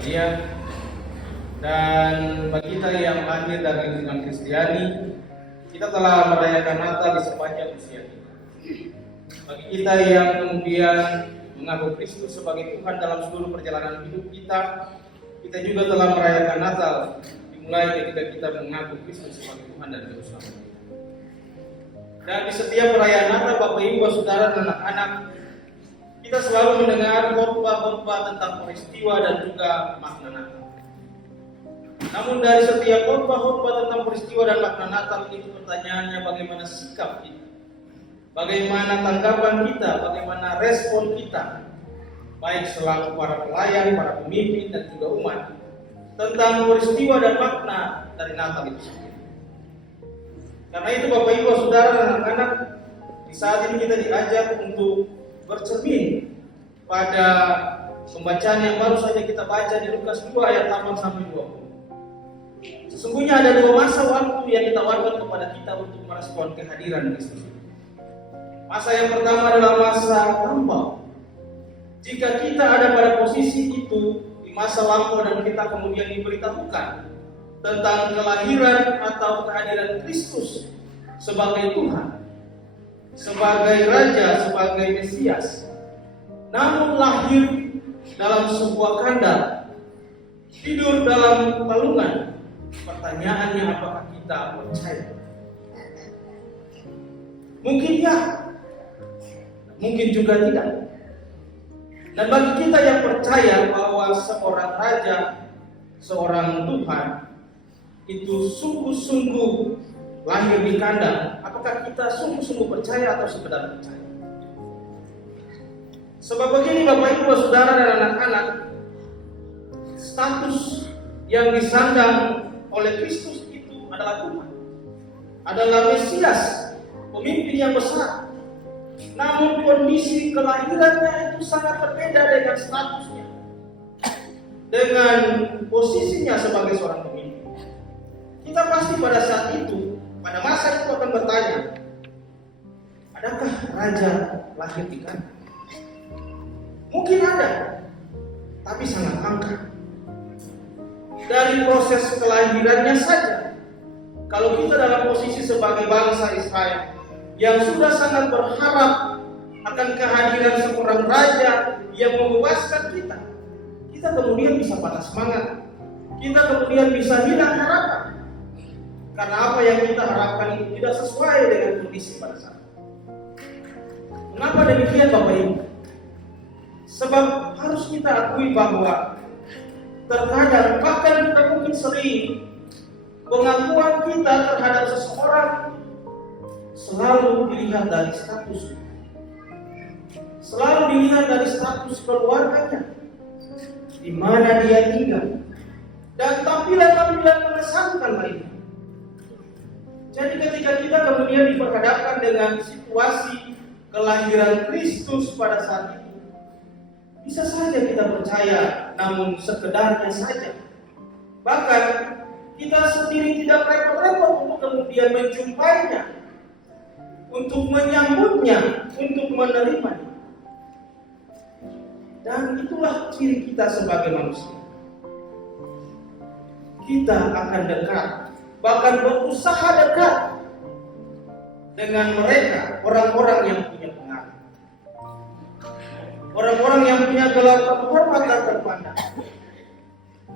sekalian. Dan bagi kita yang lahir dari lingkungan Kristiani, kita telah merayakan Natal di sepanjang usia kita. Bagi kita yang kemudian mengaku Kristus sebagai Tuhan dalam seluruh perjalanan hidup kita, kita juga telah merayakan Natal dimulai ketika kita mengaku Kristus sebagai Tuhan dan Juru Selamat. Dan di setiap perayaan Natal, Bapak Ibu, Saudara dan anak-anak, kita selalu mendengar khotbah-khotbah tentang peristiwa dan juga makna Natal. Namun dari setiap khotbah-khotbah tentang peristiwa dan makna Natal itu pertanyaannya bagaimana sikap kita, bagaimana tanggapan kita, bagaimana respon kita, baik selaku para pelayan, para pemimpin dan juga umat, tentang peristiwa dan makna dari Natal itu sendiri. Karena itu Bapak Ibu, Saudara dan anak-anak, di saat ini kita diajak untuk bercermin pada pembacaan yang baru saja kita baca di Lukas 2 ayat 8 sampai 20. Sesungguhnya ada dua masa waktu yang ditawarkan kepada kita untuk merespon kehadiran Kristus. Masa yang pertama adalah masa lampau. Jika kita ada pada posisi itu di masa lampau dan kita kemudian diberitahukan tentang kelahiran atau kehadiran Kristus sebagai Tuhan, sebagai Raja, sebagai Mesias, namun lahir dalam sebuah kandang, tidur dalam palungan, pertanyaannya apakah kita percaya? Mungkin ya, mungkin juga tidak. Dan bagi kita yang percaya bahwa seorang Raja, seorang Tuhan itu sungguh-sungguh lahir di kandang, apakah kita sungguh-sungguh percaya atau sekedar percaya? Sebab begini Bapak Ibu, Saudara dan anak-anak, status yang disandang oleh Kristus itu adalah Tuhan, adalah Mesias, pemimpin yang besar. Namun kondisi kelahirannya itu sangat berbeda dengan statusnya, dengan posisinya sebagai seorang pemimpin. Kita pasti pada saat itu, pada masa itu akan bertanya, adakah Raja lahir di kandang? Mungkin ada, tapi sangat langka. Dari proses kelahirannya saja, kalau kita dalam posisi sebagai bangsa Israel yang sudah sangat berharap akan kehadiran seorang Raja yang membebaskan kita, kita kemudian bisa patah semangat, kita kemudian bisa hilang harapan. Karena apa yang kita harapkan itu tidak sesuai dengan kondisi pada saat itu. Mengapa demikian Bapak Ibu? Sebab harus kita akui bahwa terkadang, bahkan kita mungkin sering, pengakuan kita terhadap seseorang selalu dilihat dari status, selalu dilihat dari status keluarganya, di mana dia tinggal, dan tampilan-tampilan mengesankan lainnya. Jadi ketika kita kemudian diperhadapkan dengan situasi kelahiran Kristus pada saat itu, bisa saja kita percaya, namun sekedarnya saja. Bahkan kita sendiri tidak repot-repot untuk kemudian menjumpainya, untuk menyambutnya, untuk menerimanya. Dan itulah ciri kita sebagai manusia. Kita akan dekat, bahkan berusaha dekat dengan mereka, orang-orang yang punya pengaruh, orang-orang yang punya gelar kehormatan terpandang,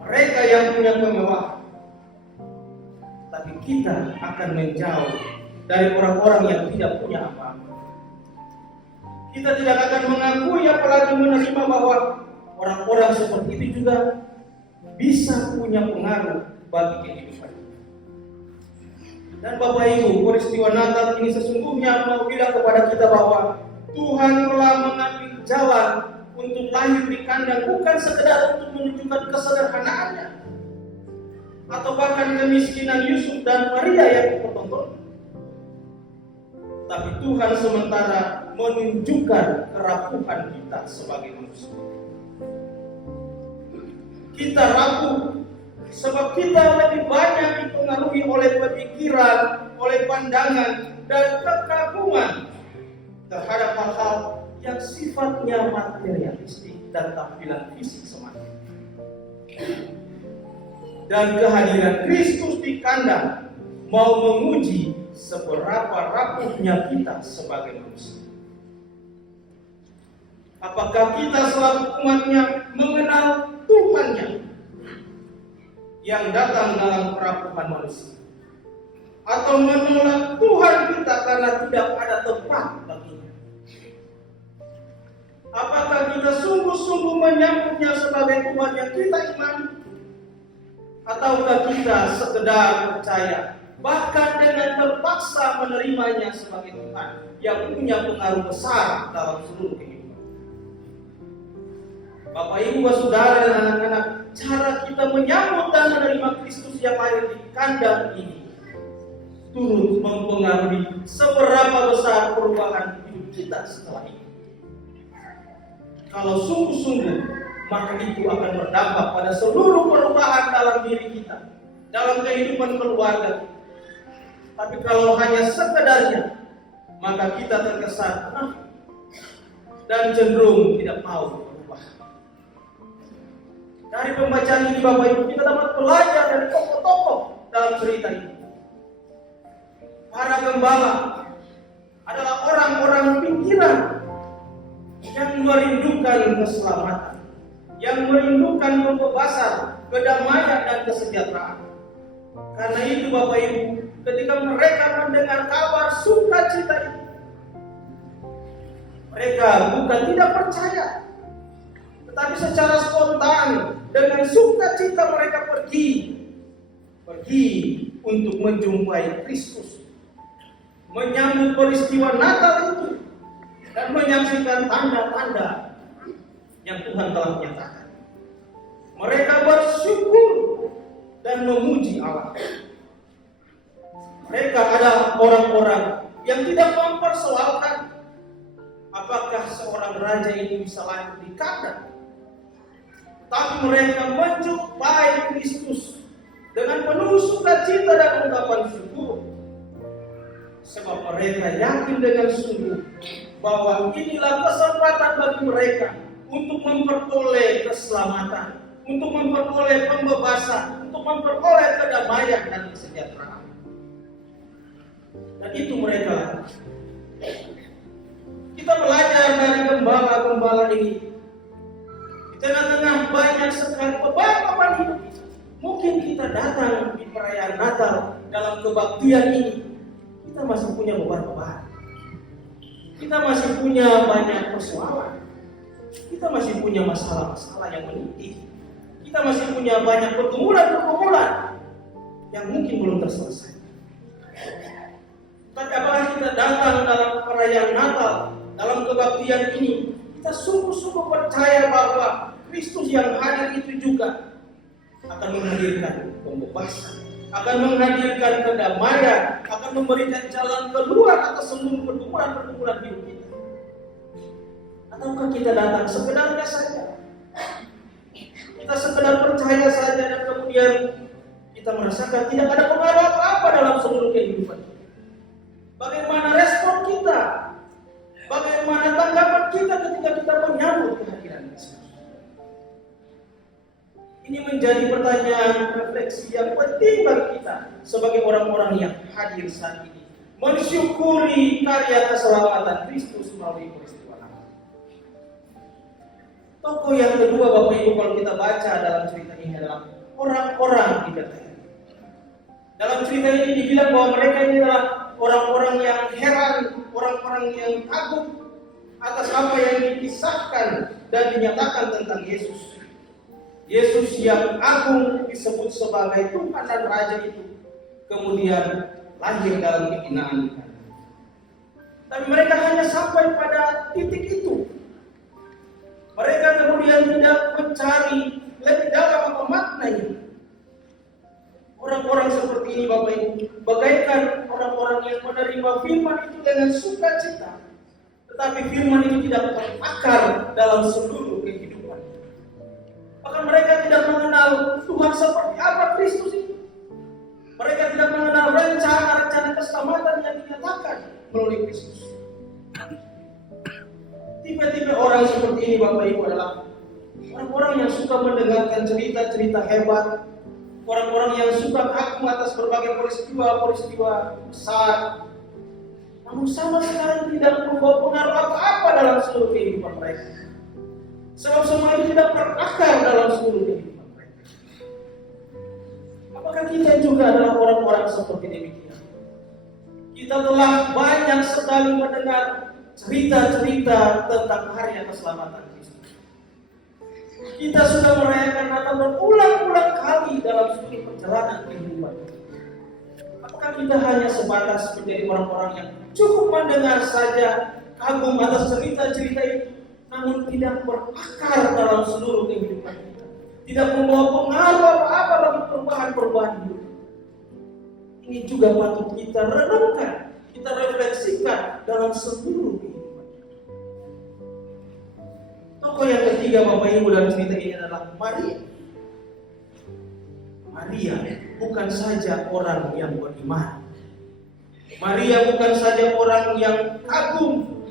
mereka yang punya kemewahan. Tapi kita akan menjauh dari orang-orang yang tidak punya apa-apa. Kita tidak akan mengakui apalagi menerima bahwa orang-orang seperti itu juga bisa punya pengaruh bagi kehidupan. Dan Bapak Ibu, peristiwa Natal ini sesungguhnya mau bilang kepada kita bahwa Tuhan telah mengambil jalan untuk lahir di kandang, bukan sekedar untuk menunjukkan kesederhanaannya atau bahkan kemiskinan Yusuf dan Maria yang dipertontonkan. Tapi Tuhan sementara menunjukkan kerapuhan kita sebagai manusia. Kita rapuh sebab kita lebih banyak dipengaruhi oleh pemikiran, oleh pandangan dan kekaguman terhadap hal-hal yang sifatnya materialistik dan tampilan fisik semata. Dan kehadiran Kristus di kandang mau menguji seberapa rapuhnya kita sebagai manusia. Apakah kita selaku umatnya mengenal Tuhannya yang datang dalam kerapuhan manusia, atau menolak Tuhan kita karena tidak ada tempat baginya? Apakah kita sungguh-sungguh menyambutnya sebagai Tuhan yang kita imani, ataukah kita sekedar percaya, bahkan dengan terpaksa menerimanya sebagai Tuhan yang punya pengaruh besar dalam seluruh kehidupan? Bapak, Ibu, Saudara, dan anak-anak, cara kita menyambut dan menerima Kristus yang lahir di kandang ini turut mempengaruhi seberapa besar perubahan hidup kita setelah ini. Kalau sungguh-sungguh, maka itu akan berdampak pada seluruh perubahan dalam diri kita, dalam kehidupan keluarga kita. Tapi kalau hanya sekedarnya, maka kita terkesan dan cenderung tidak mau berubah. Dari pembacaan ini, Bapak Ibu, kita dapat belajar dari tokoh-tokoh dalam cerita ini. Para gembala adalah orang-orang pikiran yang merindukan keselamatan, yang merindukan pembebasan, kedamaian, dan kesejahteraan. Karena itu, Bapak Ibu, ketika mereka mendengar kabar sukacita itu, mereka bukan tidak percaya, tetapi secara spontan dengan sukacita mereka pergi untuk menjumpai Kristus, menyambut peristiwa Natal itu, dan menyaksikan tanda-tanda yang Tuhan telah nyatakan. Mereka bersyukur dan memuji Allah. Mereka adalah orang-orang yang tidak mempersoalkan apakah seorang raja ini bisa lahir di kandang, tapi mereka menjumpai Kristus dengan penuh sukacita dan ungkapan syukur, sebab mereka yakin dengan sungguh bahwa inilah kesempatan bagi mereka untuk memperoleh keselamatan, untuk memperoleh pembebasan, untuk memperoleh kedamaian dan kesejahteraan. Dan itu mereka. Kita belajar dari gembala-gembala ini. Di tengah-tengah banyak sekali beban-beban hidup, mungkin kita datang di perayaan Natal dalam kebaktian ini, kita masih punya beban-beban. Kita masih punya banyak persoalan. Kita masih punya masalah-masalah yang menitih. Kita masih punya banyak pergumulan-pergumulan yang mungkin belum terselesai. Tapi apabila kita datang dalam perayaan Natal, dalam kebaktian ini, kita sungguh-sungguh percaya bahwa Kristus yang hadir itu juga akan menghadirkan pembebasan, akan menghadirkan kedamaian, akan memberikan jalan keluar atas seluruh pergumulan-pergumulan hidup kita. Ataukah kita datang sekedarnya saja? Kita sekedar percaya saja dan kemudian kita merasakan tidak ada pengaruh apa-apa dalam seluruh kehidupan. Bagaimana respon kita? Bagaimana tanggapan kita ketika kita menyambut kehadiran Kristus? Ini menjadi pertanyaan refleksi yang penting bagi kita sebagai orang-orang yang hadir saat ini, mensyukuri karya keselamatan Kristus melalui peristiwa Natal. Tokoh yang kedua, Bapak Ibu, kalau kita baca dalam cerita ini adalah orang-orang di Betlehem. Dalam cerita ini dibilang bahwa mereka ini adalah orang-orang yang heran, orang-orang yang kagum atas apa yang dikisahkan dan dinyatakan tentang Yesus. Yesus yang agung disebut sebagai Tuhan dan Raja itu kemudian lahir dalam kehinaan. Tapi mereka hanya sampai pada titik itu. Mereka kemudian tidak mencari lebih dalam apa maknanya. Orang-orang seperti ini, Bapak Ibu, bagaikan orang-orang yang menerima firman itu dengan sukacita, tetapi firman itu tidak terakar dalam seluruh kehidupan. Bahkan mereka tidak mengenal Tuhan seperti apa Kristus itu. Mereka tidak mengenal rencana-rencana keselamatan yang dinyatakan melalui Kristus. Tiba-tiba orang seperti ini, Bapak Ibu, adalah orang-orang yang suka mendengarkan cerita-cerita hebat, orang-orang yang suka kagum atas berbagai peristiwa-peristiwa besar, namun sama sekali tidak membawa pengaruh apa-apa dalam seluruh kehidupan mereka. Sebab semua itu tidak berakar dalam seluruh kehidupan mereka. Apakah kita juga adalah orang-orang seperti demikian? Kita telah banyak sekali mendengar cerita-cerita tentang karya keselamatan Kristus. Kita sudah merayakan Natal berulang-ulang kali dalam seluruh perjalanan kehidupan. Apakah kita hanya sebatas menjadi orang-orang yang cukup mendengar saja, kagum atas cerita-cerita itu, namun tidak berakar dalam seluruh kehidupan kita, tidak membawa pengaruh apa-apa bagi perubahan-perubahan hidup? Ini juga patut kita renungkan, kita refleksikan dalam seluruh kehidupan. Tokoh yang ketiga Bapak Ibu dalam cerita ini adalah Maria. Maria bukan saja orang yang beriman. Maria bukan saja orang yang kagum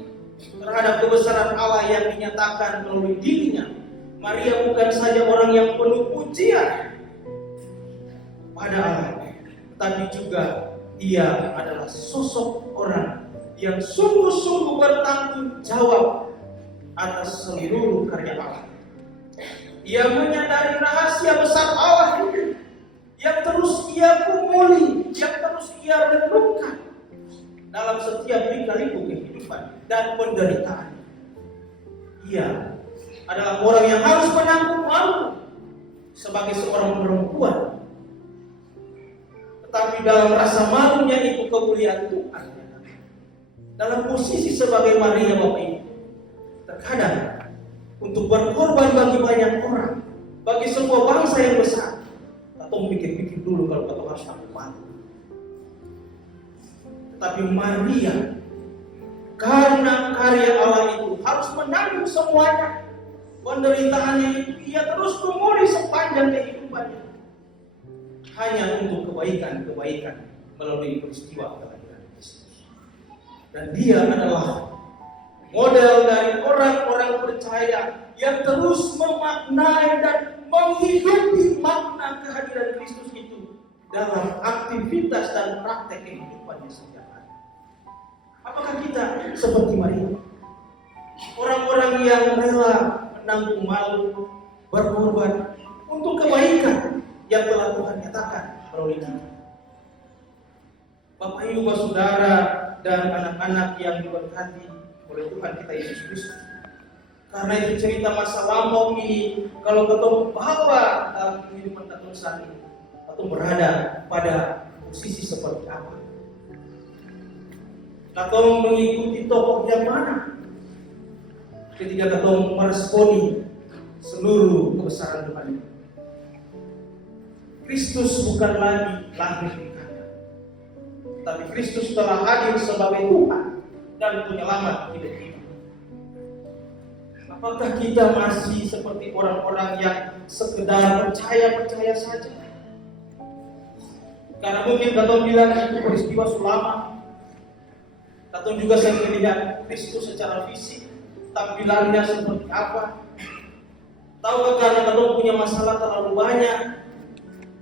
terhadap kebesaran Allah yang dinyatakan melalui dirinya. Maria bukan saja orang yang penuh pujian pada Allah, tetapi juga ia adalah sosok orang yang sungguh-sungguh bertanggung jawab atas seluruh karya Allah. Ia menyadari rahasia besar Allah ini yang terus ia gumuli, yang terus ia renungkan dalam setiap lika-liku kehidupan dan penderitaan. Ia adalah orang yang harus menanggung malu sebagai seorang perempuan, tetapi dalam rasa malunya itu kemuliaan Tuhan. Dalam posisi sebagai Maria Bapak Ibu, terkadang untuk berkorban bagi banyak orang, bagi sebuah bangsa yang besar, atau mikir-mikir dulu kalau kita harus takut mati. Tetapi Maria, karena karya Allah itu harus menanggung semuanya, penderitaannya itu ia terus gumuli sepanjang kehidupannya, hanya untuk kebaikan-kebaikan melalui peristiwa kelahiran Kristus. Dan dia adalah model dari orang-orang percaya yang terus memaknai dan menghidupi makna kehadiran Kristus itu dalam aktivitas dan praktek kehidupannya setiap hari. Apakah kita seperti Maria? Orang-orang yang rela menanggung malu, berkorban untuk kebaikan yang telah Tuhan nyatakan melalui kita. Bapak Ibu, saudara dan anak-anak yang diberkati oleh Tuhan kita Yesus Kristus. Karena itu cerita masa lampau ini kalau ketemu bawa dalam kehidupan kita saat ini, atau berada pada posisi seperti apa? Atau mengikuti tokoh yang mana ketika kita meresponi seluruh kebesaran Tuhan ini? Kristus bukan lagi lahir di kandang, tapi Kristus telah hadir sebagai Tuhan dan penyelamat hidup kita. Apakah kita masih seperti orang-orang yang sekedar percaya saja? Karena mungkin kita bilang itu peristiwa sulama, atau juga saya melihat Kristus secara fisik, tampilannya seperti apa? Tahukah karena kita punya masalah terlalu banyak,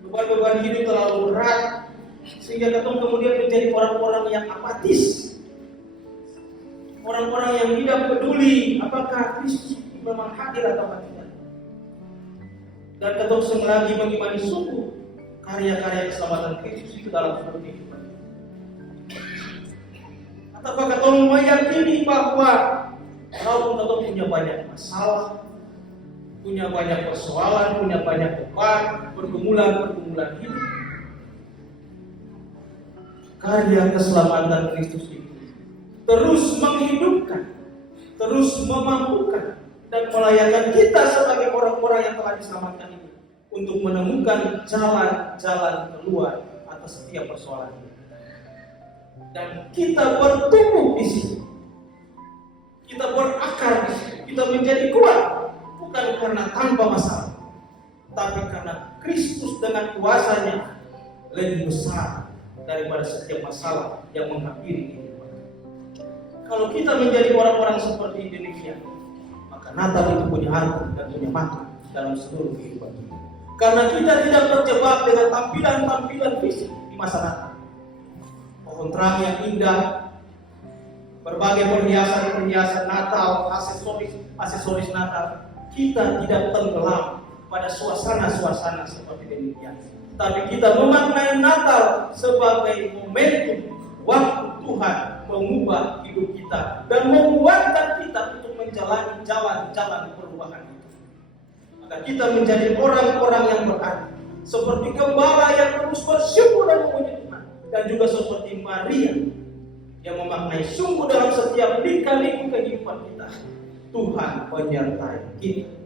beban-beban hidup terlalu berat, sehingga kita kemudian menjadi orang-orang yang apatis, orang-orang yang tidak peduli apakah Kristus memang hadir atau tidak. Dan kita lagi mengimani sungguh karya-karya keselamatan Kristus itu dalam seluruh kehidupan. Ataukah kita meyakini bahwa walaupun kita punya banyak masalah, punya banyak persoalan, punya banyak beban, pergumulan hidup, karya keselamatan Kristus itu terus menghidupkan, terus memampukan dan melayakkan kita sebagai orang-orang yang telah diselamatkan ini untuk menemukan jalan-jalan keluar atas setiap persoalan ini. Dan kita bertumbuh di sini, kita berakar di sini, kita menjadi kuat bukan karena tanpa masalah, tapi karena Kristus dengan kuasanya lebih besar daripada setiap masalah yang menghampiri kehidupan. Kalau kita menjadi orang-orang seperti demikian, maka Natal itu punya arti dan punya makna dalam seluruh kehidupan kita. Karena kita tidak terjebak dengan tampilan-tampilan fisik di masa Natal. Pohon terang yang indah, berbagai perhiasan-perhiasan Natal, aksesoris Natal. Kita tidak tenggelam pada suasana-suasana seperti demikian. Tapi kita memaknai Natal sebagai momentum waktu Tuhan mengubah hidup kita dan menguatkan kita untuk menjalani jalan-jalan perubahan itu. Maka kita menjadi orang-orang yang berarti, seperti gembala yang terus bersyukur dan memuji Tuhan, dan juga seperti Maria yang memaknai sungguh dalam setiap lika-liku kehidupan kita, Tuhan menyertai kita.